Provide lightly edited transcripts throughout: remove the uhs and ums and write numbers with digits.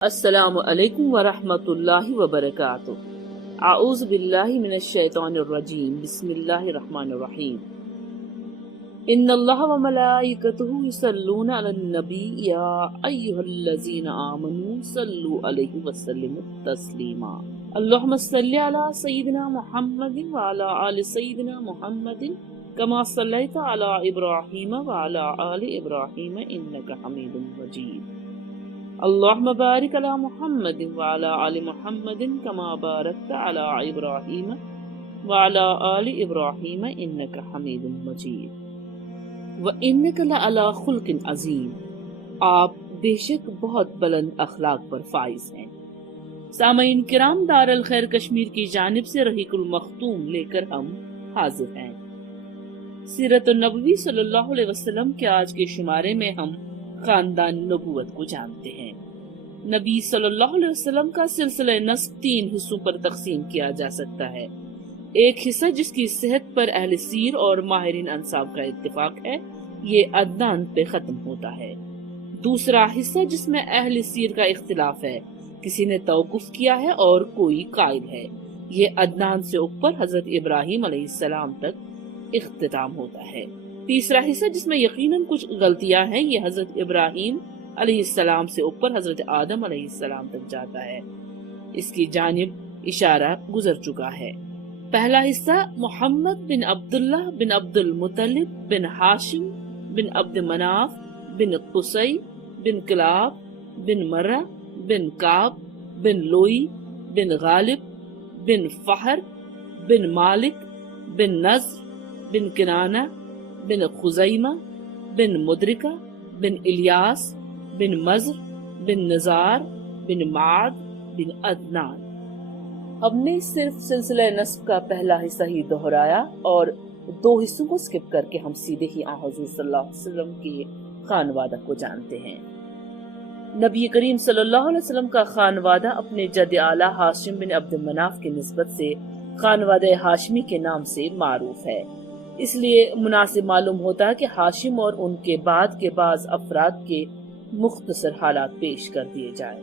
السلام علیکم ورحمۃ اللہ وبرکاتہ۔ اعوذ باللہ من الشیطان الرجیم، بسم اللہ الرحمن الرحیم۔ ان اللہ وملائکتہ یصلون علی النبی یا ایھا الذین آمنوا صلوا علیہ وسلموا تسلیما۔ اللہم صل علی سیدنا محمد وعلی آل سیدنا محمد کما صلیت علی ابراہیم وعلی آل ابراہیم انک حمید مجید۔ اللہم بارک علی محمد وعلی آل محمد کما بارکت علی ابراہیم وعلی آل ابراہیم انک حمید مجید۔ وانک لعلی خلق عظیم، آپ بے شک بہت بلند اخلاق پر فائز ہیں۔ سامعین کرام، دار الخیر کشمیر کی جانب سے رحیق المختوم لے کر ہم حاضر ہیں۔ سیرت النبوی صلی اللہ علیہ وسلم کے آج کے شمارے میں ہم خاندان نبوت کو جانتے ہیں۔ نبی صلی اللہ علیہ وسلم کا سلسلہ نسب 3 حصوں پر تقسیم کیا جا سکتا ہے۔ ایک حصہ جس کی صحت پر اہل سیر اور ماہرین انساب کا اتفاق ہے، یہ عدنان پہ ختم ہوتا ہے۔ دوسرا حصہ جس میں اہل سیر کا اختلاف ہے، کسی نے توقف کیا ہے اور کوئی قائل ہے، یہ عدنان سے اوپر حضرت ابراہیم علیہ السلام تک اختتام ہوتا ہے۔ تیسرا حصہ جس میں یقیناً کچھ غلطیاں ہیں، یہ حضرت ابراہیم علیہ السلام سے اوپر حضرت آدم علیہ السلام تک جاتا ہے۔ اس کی جانب اشارہ گزر چکا ہے۔ پہلا حصہ محمد بن عبداللہ بن عبد المطلب بن ہاشم بن عبد مناف بن قصی بن کلاب بن مرہ بن کعب بن لوئی بن غالب بن فہر بن مالک بن نضر بن کنانہ بن خزیمہ بن مدرکہ بن الیاس بن مزر بن نزار بن معد بن عدنان۔ ہم نے صرف سلسلہ نسب کا پہلا حصہ ہی دہرایا اور 2 حصوں کو سکپ کر کے ہم سیدھے ہی حضور صلی اللہ علیہ وسلم کے خانوادہ کو جانتے ہیں۔ نبی کریم صلی اللہ علیہ وسلم کا خانوادہ اپنے جد اعلیٰ ہاشم بن عبد مناف کی نسبت سے خانوادہ ہاشمی کے نام سے معروف ہے۔ اس لیے مناسب معلوم ہوتا ہے کہ ہاشم اور ان کے بعد کے بعض افراد کے مختصر حالات پیش کر دیے جائیں۔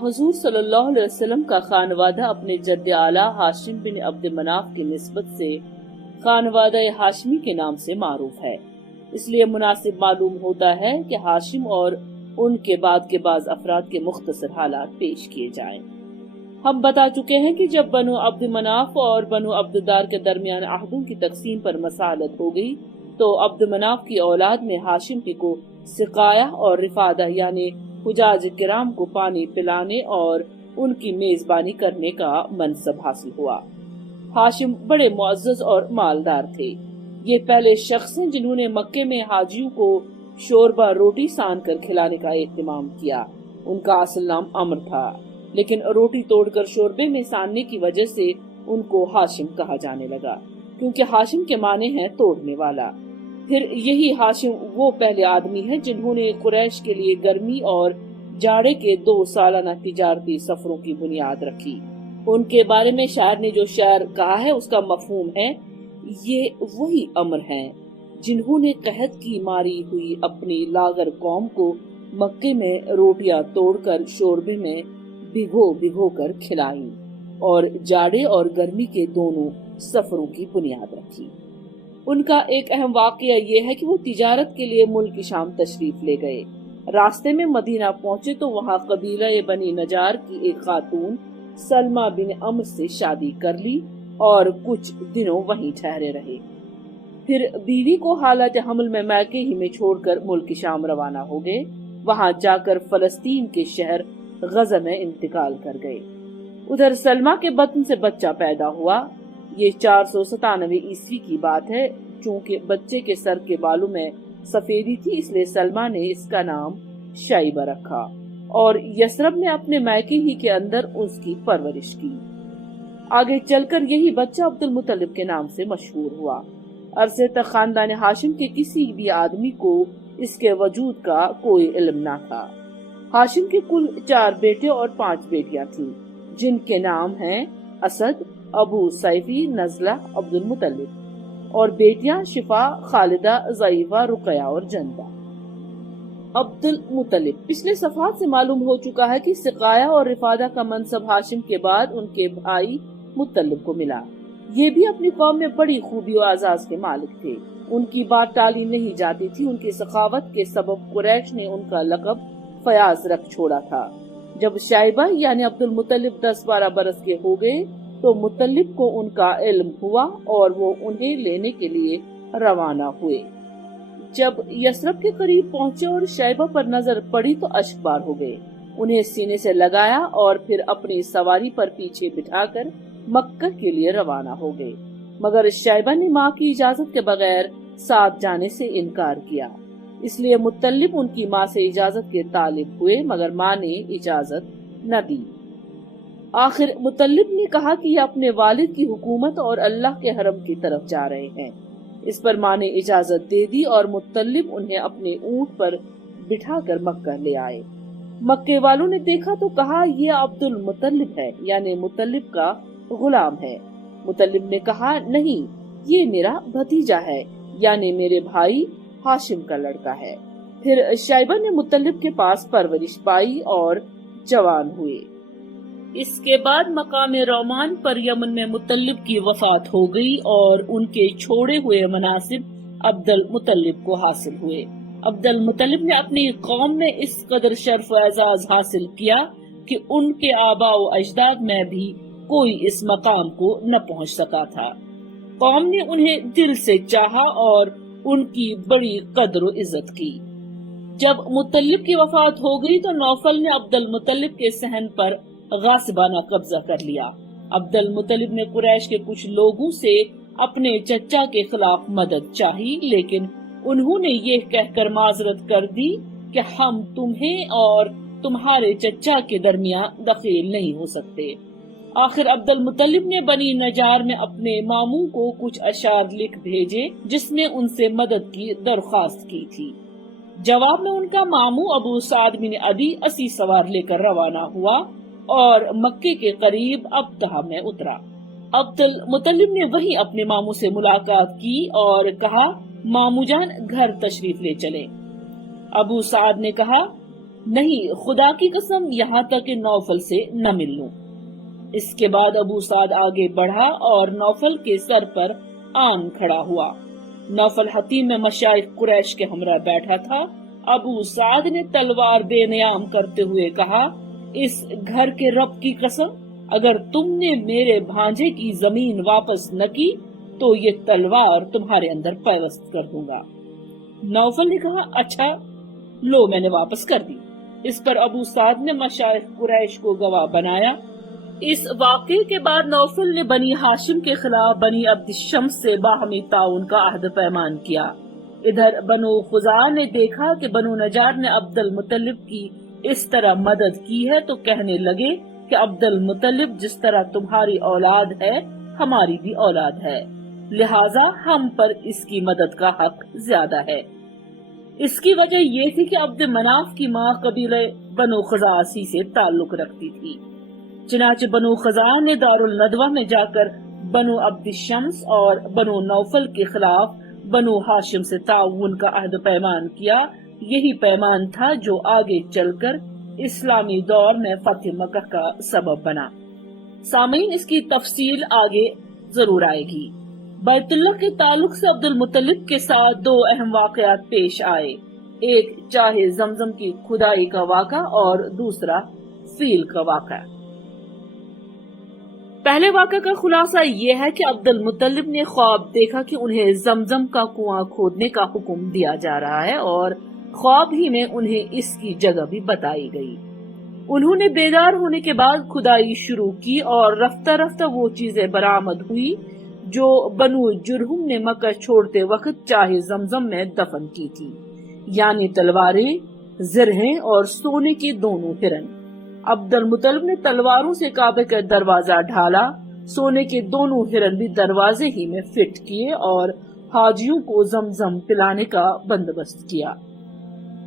حضور صلی اللہ علیہ وسلم کا خانوادہ اپنے جد اعلیٰ ہاشم بن عبد مناف کی نسبت سے خانوادہ ہاشمی کے نام سے معروف ہے۔ اس لیے مناسب معلوم ہوتا ہے کہ ہاشم اور ان کے بعد کے بعض افراد کے مختصر حالات پیش کیے جائیں۔ ہم بتا چکے ہیں کہ جب بنو عبد مناف اور بنو عبددار کے درمیان عہدوں کی تقسیم پر مسالت ہو گئی تو عبد مناف کی اولاد میں ہاشم ہی کو سقایہ اور رفادہ یعنی حجاج کرام کو پانی پلانے اور ان کی میزبانی کرنے کا منصب حاصل ہوا۔ ہاشم بڑے معزز اور مالدار تھے۔ یہ پہلے شخص ہیں جنہوں نے مکے میں حاجیوں کو شوربہ روٹی سان کر کھلانے کا اہتمام کیا۔ ان کا اصل نام عمر تھا، لیکن روٹی توڑ کر شوربے میں ساننے کی وجہ سے ان کو ہاشم کہا جانے لگا، کیونکہ ہاشم کے معنی ہے توڑنے والا۔ پھر یہی ہاشم وہ پہلے آدمی ہیں جنہوں نے قریش کے لیے گرمی اور جاڑے کے 2 سالانہ تجارتی سفروں کی بنیاد رکھی۔ ان کے بارے میں شاعر نے جو شعر کہا ہے اس کا مفہوم ہے، یہ وہی عمر ہیں جنہوں نے قحط کی ماری ہوئی اپنی لاغر قوم کو مکے میں روٹیاں توڑ کر شوربے میں بھگو کر کھلائیں اور جاڑے اور گرمی کے دونوں سفروں کی بنیاد رکھی۔ ان کا ایک اہم واقعہ یہ ہے کہ وہ تجارت کے لیے ملک شام تشریف لے گئے۔ راستے میں مدینہ پہنچے تو وہاں قبیلہ بنی نجار کی ایک خاتون سلمہ بن عمر سے شادی کر لی اور کچھ دنوں وہیں ٹھہرے رہے۔ پھر بیوی کو حالت حمل میں میکے ہی میں چھوڑ کر ملک شام روانہ ہو گئے۔ وہاں جا کر فلسطین کے شہر غزہ میں انتقال کر گئے۔ ادھر سلمہ کے بطن سے بچہ پیدا ہوا۔ یہ 497 عیسوی کی بات ہے۔ چونکہ بچے کے سر کے بالوں میں سفیدی تھی، اس لیے سلمہ نے اس کا نام شیبہ رکھا اور یثرب میں اپنے میکے ہی کے اندر اس کی پرورش کی۔ آگے چل کر یہی بچہ عبد المطلب کے نام سے مشہور ہوا۔ عرصے تک خاندان ہاشم کے کسی بھی آدمی کو اس کے وجود کا کوئی علم نہ تھا۔ ہاشم کے کل 4 بیٹے اور 5 بیٹیاں تھیں، جن کے نام ہیں اسد، ابو سیفی، نزلہ، عبد المطلب، اور بیٹیاں شفا، خالدہ، ضعیفہ، رقیہ اور جندہ۔ عبد المطلب۔ پچھلے صفحات سے معلوم ہو چکا ہے کہ سقایا اور رفادہ کا منصب ہاشم کے بعد ان کے بھائی مطلب کو ملا۔ یہ بھی اپنی قوم میں بڑی خوبی و اعزاز کے مالک تھے، ان کی بات ٹالی نہیں جاتی تھی۔ ان کی سخاوت کے سبب قریش نے ان کا لقب فیاض رکھ چھوڑا تھا۔ جب شائبہ یعنی عبد المطلب 10-12 برس کے ہو گئے تو مطلب کو ان کا علم ہوا اور وہ انہیں لینے کے لیے روانہ ہوئے۔ جب یثرب کے قریب پہنچے اور شائبہ پر نظر پڑی تو اشک بار ہو گئے، انہیں سینے سے لگایا اور پھر اپنی سواری پر پیچھے بٹھا کر مکہ کے لیے روانہ ہو گئے، مگر شائبہ نے ماں کی اجازت کے بغیر ساتھ جانے سے انکار کیا، اس لیے مطلب ان کی ماں سے اجازت کے طالب ہوئے مگر ماں نے اجازت نہ دی۔ آخر مطلب نے کہا کہ یہ اپنے والد کی حکومت اور اللہ کے حرم کی طرف جا رہے ہیں۔ اس پر ماں نے اجازت دے دی اور مطلب انہیں اپنے اونٹ پر بٹھا کر مکہ لے آئے۔ مکے والوں نے دیکھا تو کہا یہ عبد المطلب ہے، یعنی مطلب کا غلام ہے۔ مطلب نے کہا نہیں، یہ میرا بھتیجا ہے، یعنی میرے بھائی ہاشم کا لڑکا ہے۔ پھر شائبہ نے مطلب کے پاس پرورش پائی اور جوان ہوئے۔ اس کے بعد مقام رومان پر یمن میں مطلب کی وفات ہو گئی اور ان کے چھوڑے ہوئے مناصب عبد المطلب کو حاصل ہوئے۔ عبد المطلب نے اپنی قوم میں اس قدر شرف و اعزاز حاصل کیا کہ ان کے آباء و اجداد میں بھی کوئی اس مقام کو نہ پہنچ سکا تھا۔ قوم نے انہیں دل سے چاہا اور ان کی بڑی قدر و عزت کی۔ جب مطلب کی وفات ہو گئی تو نوفل نے عبد المطلب کے صحن پر غاصبانہ قبضہ کر لیا۔ عبد المطلب نے قریش کے کچھ لوگوں سے اپنے چچا کے خلاف مدد چاہی، لیکن انہوں نے یہ کہہ کر معذرت کر دی کہ ہم تمہیں اور تمہارے چچا کے درمیان دخیل نہیں ہو سکتے۔ آخر عبد المطلب نے بنی نجار میں اپنے ماموں کو کچھ اشعار لکھ بھیجے جس میں ان سے مدد کی درخواست کی تھی۔ جواب میں ان کا ماموں ابو سعد بن عدی 80 سوار لے کر روانہ ہوا اور مکے کے قریب ابتہا میں اترا۔ عبد المطلب نے وہیں اپنے ماموں سے ملاقات کی اور کہا ماموں جان گھر تشریف لے چلے۔ ابو سعد نے کہا نہیں، خدا کی قسم یہاں تک کہ نوفل سے نہ مل لوں۔ اس کے بعد ابو سعد آگے بڑھا اور نوفل کے سر پر آن کھڑا ہوا۔ نوفل حتیم میں مشائخ قریش کے ہمراہ بیٹھا تھا۔ ابو سعد نے تلوار بے نیام کرتے ہوئے کہا اس گھر کے رب کی قسم، اگر تم نے میرے بھانجے کی زمین واپس نہ کی تو یہ تلوار تمہارے اندر پیوست کر دوں گا۔ نوفل نے کہا اچھا لو، میں نے واپس کر دی۔ اس پر ابو سعد نے مشائخ قریش کو گواہ بنایا۔ اس واقعے کے بعد نوفل نے بنی ہاشم کے خلاف بنی عبد الشمس سے باہمی تعاون کا عہد پیمان کیا۔ ادھر بنو خزاعہ نے دیکھا کہ بنو نجار نے عبد المطلب کی اس طرح مدد کی ہے تو کہنے لگے کہ عبد المطلب جس طرح تمہاری اولاد ہے ہماری بھی اولاد ہے، لہٰذا ہم پر اس کی مدد کا حق زیادہ ہے۔ اس کی وجہ یہ تھی کہ عبد مناف کی ماں قبیلہ بنو خزاعہ سے تعلق رکھتی تھی۔ چنانچہ بنو خزاعہ نے دارالندوہ میں جا کر بنو عبد الشمس اور بنو نوفل کے خلاف بنو ہاشم سے تعاون کا عہد پیمان کیا۔ یہی پیمان تھا جو آگے چل کر اسلامی دور میں فتح مکہ کا سبب بنا۔ سامعین، اس کی تفصیل آگے ضرور آئے گی۔ بیت اللہ کے تعلق سے عبد المطلب کے ساتھ دو اہم واقعات پیش آئے، ایک چاہ زمزم کی کھدائی کا واقعہ اور دوسرا فیل کا واقعہ۔ پہلے واقعہ کا خلاصہ یہ ہے کہ عبد المطلب نے خواب دیکھا کہ انہیں زمزم کا کنواں کھودنے کا حکم دیا جا رہا ہے اور خواب ہی میں انہیں اس کی جگہ بھی بتائی گئی۔ انہوں نے بیدار ہونے کے بعد کھدائی شروع کی اور رفتہ رفتہ وہ چیزیں برآمد ہوئی جو بنو جرہم نے مکہ چھوڑتے وقت چاہے زمزم میں دفن کی تھی، یعنی تلواریں، زرہیں اور سونے کی دونوں ہرن۔ عبد المطلب نے تلواروں سے کعبے کا دروازہ ڈھالا، سونے کے دونوں ہرن بھی دروازے ہی میں فٹ کیے اور حاجیوں کو زمزم پلانے کا بندوبست کیا۔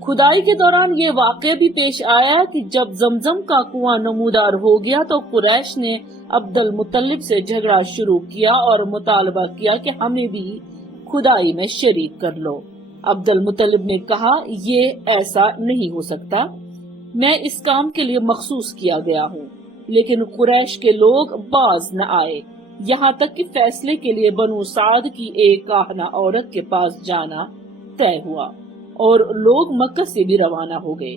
کھدائی کے دوران یہ واقعہ بھی پیش آیا کہ جب زمزم کا کنواں نمودار ہو گیا تو قریش نے عبد المطلب سے جھگڑا شروع کیا اور مطالبہ کیا کہ ہمیں بھی کھدائی میں شریک کر لو۔ عبد المطلب نے کہا یہ ایسا نہیں ہو سکتا، میں اس کام کے لیے مخصوص کیا گیا ہوں، لیکن قریش کے لوگ باز نہ آئے، یہاں تک کہ فیصلے کے لیے بنو سعد کی ایک کاہنہ عورت کے پاس جانا طے ہوا اور لوگ مکہ سے بھی روانہ ہو گئے،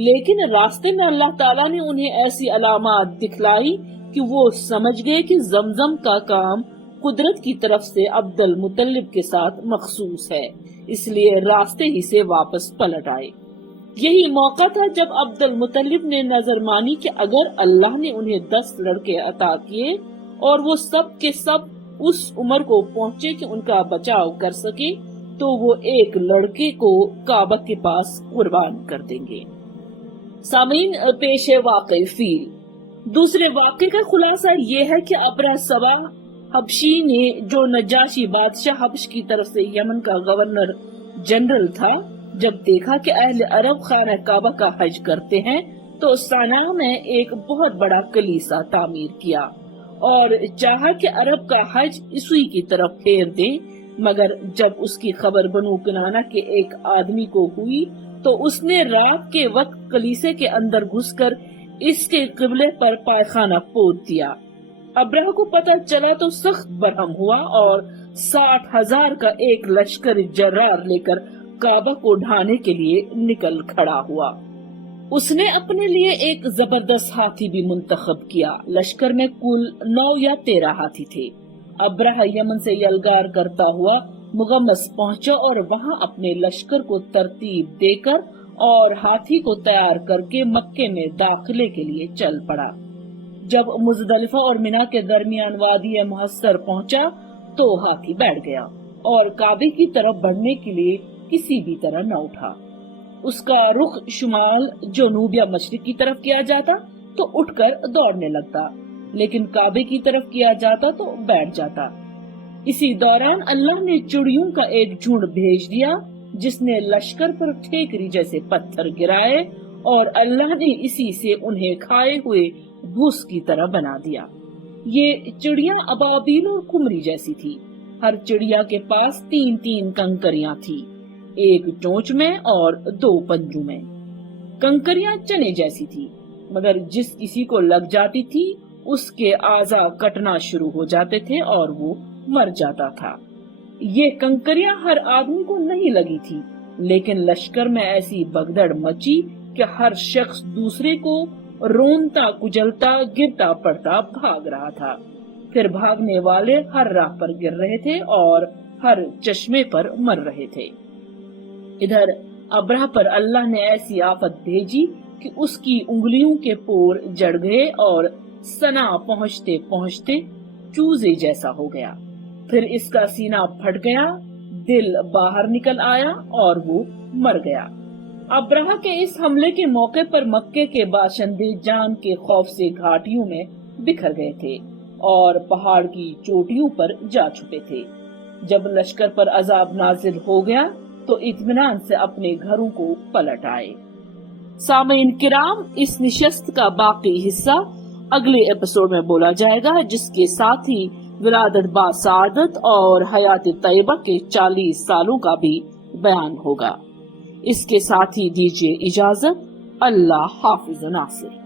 لیکن راستے میں اللہ تعالیٰ نے انہیں ایسی علامات دکھلائی کہ وہ سمجھ گئے کہ زمزم کا کام قدرت کی طرف سے عبد المطلب کے ساتھ مخصوص ہے، اس لیے راستے ہی سے واپس پلٹ آئے۔ یہی موقع تھا جب عبد المطلب نے نظر مانی کہ اگر اللہ نے انہیں 10 لڑکے عطا کیے اور وہ سب کے سب اس عمر کو پہنچے کہ ان کا بچاؤ کر سکے تو وہ ایک لڑکے کو کعبہ کے پاس قربان کر دیں گے۔ سامعین، پیش ہے واقعہ فیل۔ دوسرے واقعے کا خلاصہ یہ ہے کہ ابرہ صبا حبشی نے، جو نجاشی بادشاہ حبش کی طرف سے یمن کا گورنر جنرل تھا، جب دیکھا کہ اہل عرب خانہ کعبہ کا حج کرتے ہیں تو صنعاء میں ایک بہت بڑا کلیسا تعمیر کیا اور چاہا کہ عرب کا حج اسی کی طرف پھیر دیں، مگر جب اس کی خبر بنو کنانہ کے ایک آدمی کو ہوئی تو اس نے رات کے وقت کلیسے کے اندر گھس کر اس کے قبلے پر پائخانہ پوت دیا۔ ابرہ کو پتہ چلا تو سخت برہم ہوا اور 60,000 کا ایک لشکر جرار لے کر کعبہ کو ڈھانے کے لیے نکل کھڑا ہوا۔ اس نے اپنے لیے ایک زبردست ہاتھی بھی منتخب کیا۔ لشکر میں کل 9 یا 13 ہاتھی تھے۔ ابرہ یمن سے یلغار کرتا ہوا مغمس پہنچا اور وہاں اپنے لشکر کو ترتیب دے کر اور ہاتھی کو تیار کر کے مکے میں داخلے کے لیے چل پڑا۔ جب مزدلفہ اور منا کے درمیان وادی محصر پہنچا تو ہاتھی بیٹھ گیا اور کعبے کی طرف بڑھنے کے لیے کسی بھی طرح نہ اٹھا۔ اس کا رخ شمال، جنوب یا مشرق کی طرف کیا جاتا تو اٹھ کر دوڑنے لگتا، لیکن کعبے کی طرف کیا جاتا تو بیٹھ جاتا۔ اسی دوران اللہ نے چڑیوں کا ایک جھنڈ بھیج دیا جس نے لشکر پر ٹھیکری جیسے پتھر گرائے اور اللہ نے اسی سے انہیں کھائے ہوئے بھوس کی طرح بنا دیا۔ یہ چڑیاں ابابیل اور کمری جیسی تھی۔ ہر چڑیا کے پاس 3 کنکریاں تھی، ایک چونچ میں اور 2 پنجوں میں۔ کنکریاں چنے جیسی تھی، مگر جس کسی کو لگ جاتی تھی اس کے اعضاء کٹنا شروع ہو جاتے تھے اور وہ مر جاتا تھا۔ یہ کنکریاں ہر آدمی کو نہیں لگی تھی، لیکن لشکر میں ایسی بگدڑ مچی کہ ہر شخص دوسرے کو رونتا کچلتا گرتا پڑتا بھاگ رہا تھا۔ پھر بھاگنے والے ہر راہ پر گر رہے تھے اور ہر چشمے پر مر رہے تھے۔ ادھر ابرہ پر اللہ نے ایسی آفت بھیجی کہ اس کی انگلیوں کے پور جڑ گئے اور صنعاء پہنچتے پہنچتے چوزے جیسا ہو گیا۔ پھر اس کا سینہ پھٹ گیا، دل باہر نکل آیا اور وہ مر گیا۔ ابرہ کے اس حملے کے موقع پر مکے کے باشندے جان کے خوف سے گھاٹیوں میں بکھر گئے تھے اور پہاڑ کی چوٹیوں پر جا چھپے تھے۔ جب لشکر پر عذاب نازل ہو گیا تو اطمینان سے اپنے گھروں کو پلٹ آئے۔ سامعین کرام، اس نشست کا باقی حصہ اگلے ایپیسوڈ میں بولا جائے گا، جس کے ساتھ ہی ولادت با سعادت اور حیات طیبہ کے 40 سالوں کا بھی بیان ہوگا۔ اس کے ساتھ ہی دیجیے اجازت۔ اللہ حافظ ناصر۔